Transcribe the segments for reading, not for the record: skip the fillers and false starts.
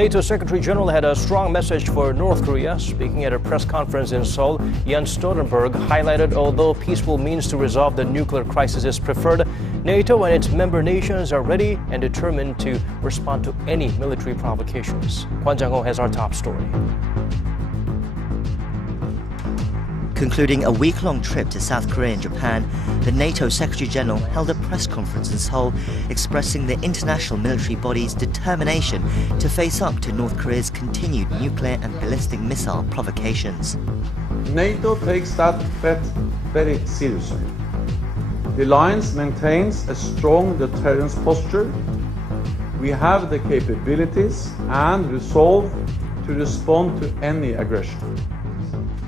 NATO Secretary General had a strong message for North Korea. Speaking at a press conference in Seoul, Jens Stoltenberg highlighted although peaceful means to resolve the nuclear crisis is preferred, NATO and its member nations are ready and determined to respond to any military provocations. Kwon Jang-ho has our top story. Concluding a week-long trip to South Korea and Japan, the NATO Secretary-General held a press conference in Seoul expressing the international military body's determination to face up to North Korea's continued nuclear and ballistic missile provocations. NATO takes that threat very seriously. The alliance maintains a strong deterrence posture. We have the capabilities and resolve to respond to any aggression.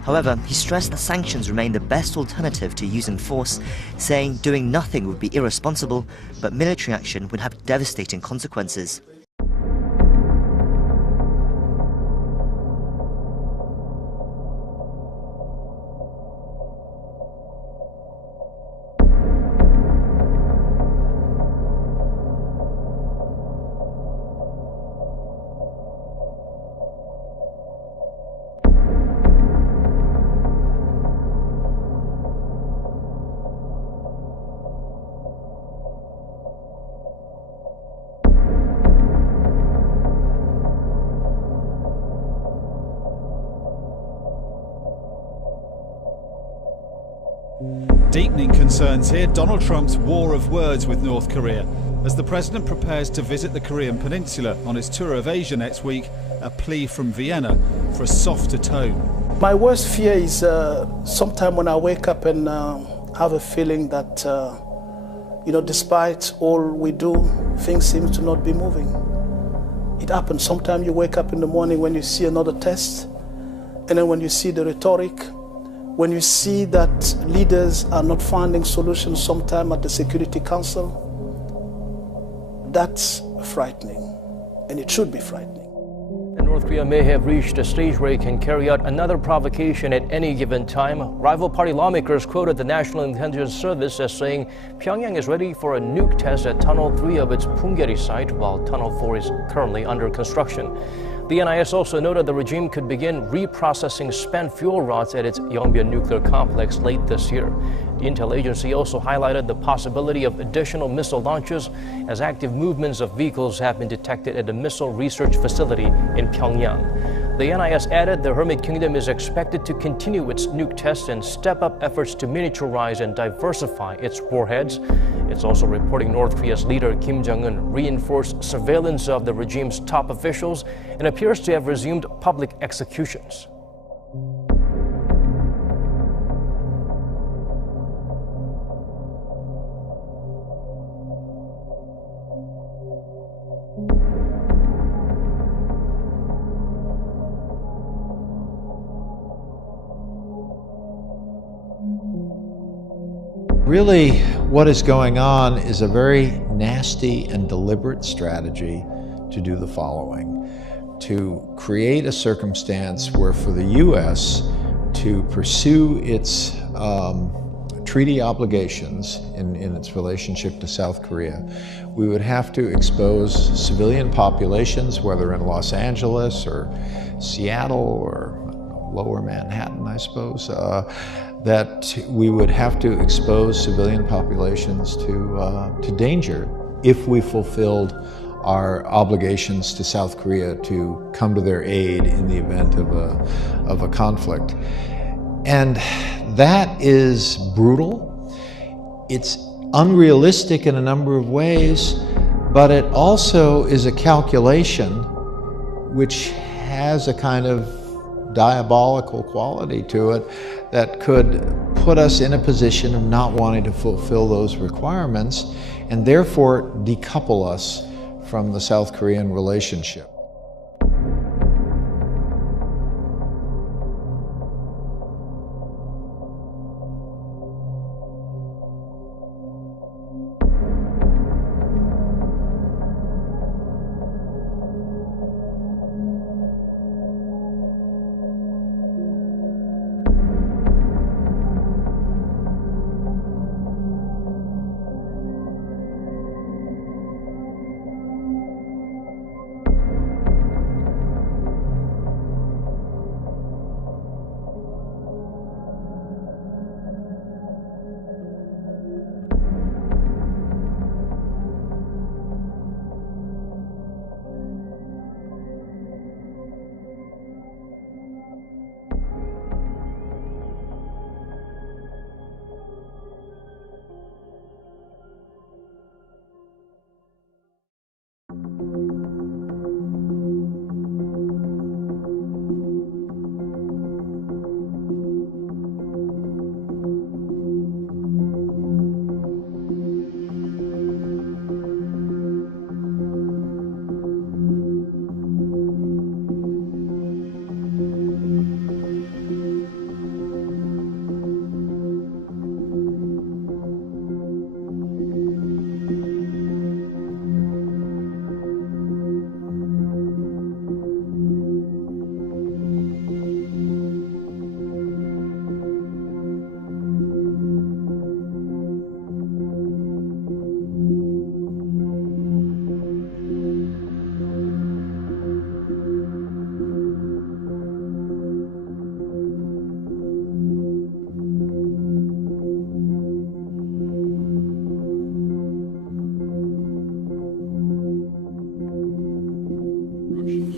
However, he stressed that sanctions remain the best alternative to using force, saying doing nothing would be irresponsible, but military action would have devastating consequences. Deepening concerns here, Donald Trump's war of words with North Korea as the president prepares to visit the Korean peninsula on his tour of Asia next week, a plea from Vienna for a softer tone. My worst fear is sometime when I wake up and have a feeling that, despite all we do, things seem to not be moving. It happens. Sometimes you wake up in the morning when you see another test, and then when you see the rhetoric, when you see that leaders are not finding solutions sometime at the Security Council, that's frightening, and it should be frightening. And North Korea may have reached a stage where it can carry out another provocation at any given time. Rival party lawmakers quoted the National Intelligence Service as saying Pyongyang is ready for a nuke test at Tunnel 3 of its Punggye-ri site, while Tunnel 4 is currently under construction. The NIS also noted the regime could begin reprocessing spent fuel rods at its Yongbyon nuclear complex late this year. The intel agency also highlighted the possibility of additional missile launches as active movements of vehicles have been detected at a missile research facility in Pyongyang. The NIS added the Hermit Kingdom is expected to continue its nuke tests and step up efforts to miniaturize and diversify its warheads. It's also reporting North Korea's leader Kim Jong-un reinforced surveillance of the regime's top officials and appears to have resumed public executions. Really, what is going on is a very nasty and deliberate strategy to do the following: to create a circumstance where for the U.S. to pursue its treaty obligations in its relationship to South Korea, we would have to expose civilian populations, whether in Los Angeles or Seattle or Lower Manhattan, I suppose, that we would have to expose civilian populations to danger if we fulfilled our obligations to South Korea to come to their aid in the event of a conflict. And that is brutal. It's unrealistic in a number of ways, but it also is a calculation which has a kind of diabolical quality to it that could put us in a position of not wanting to fulfill those requirements and therefore decouple us from the South Korean relationship.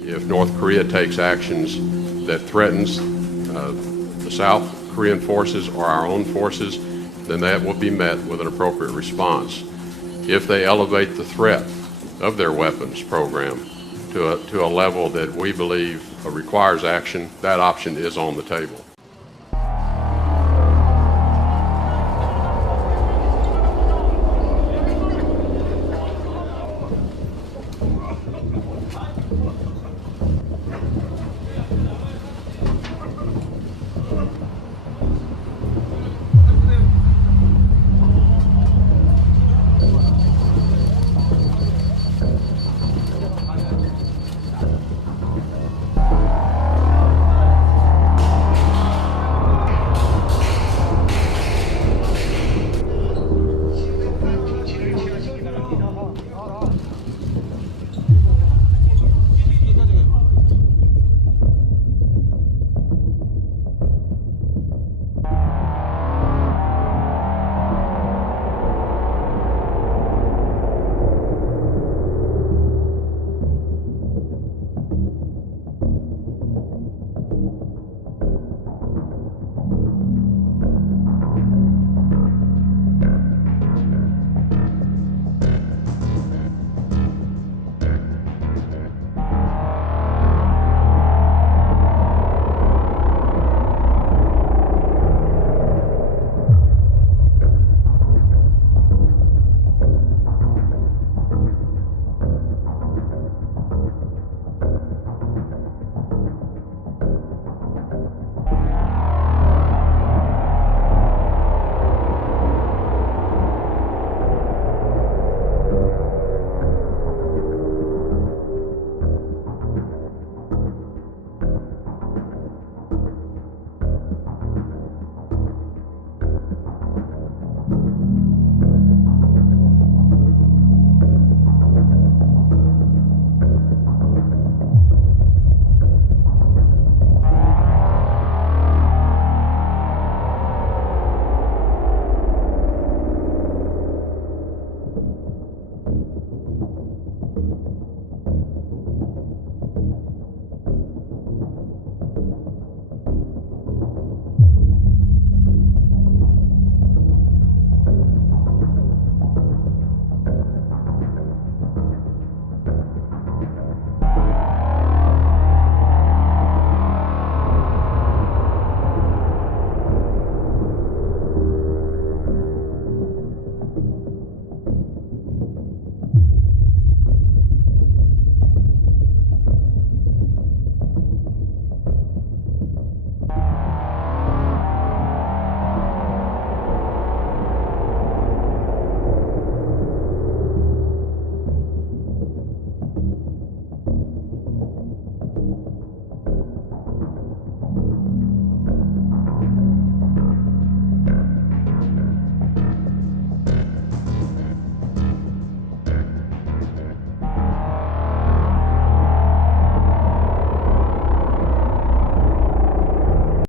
If North Korea takes actions that threatens the South Korean forces or our own forces, then that will be met with an appropriate response. If they elevate the threat of their weapons program to a level that we believe requires action, that option is on the table.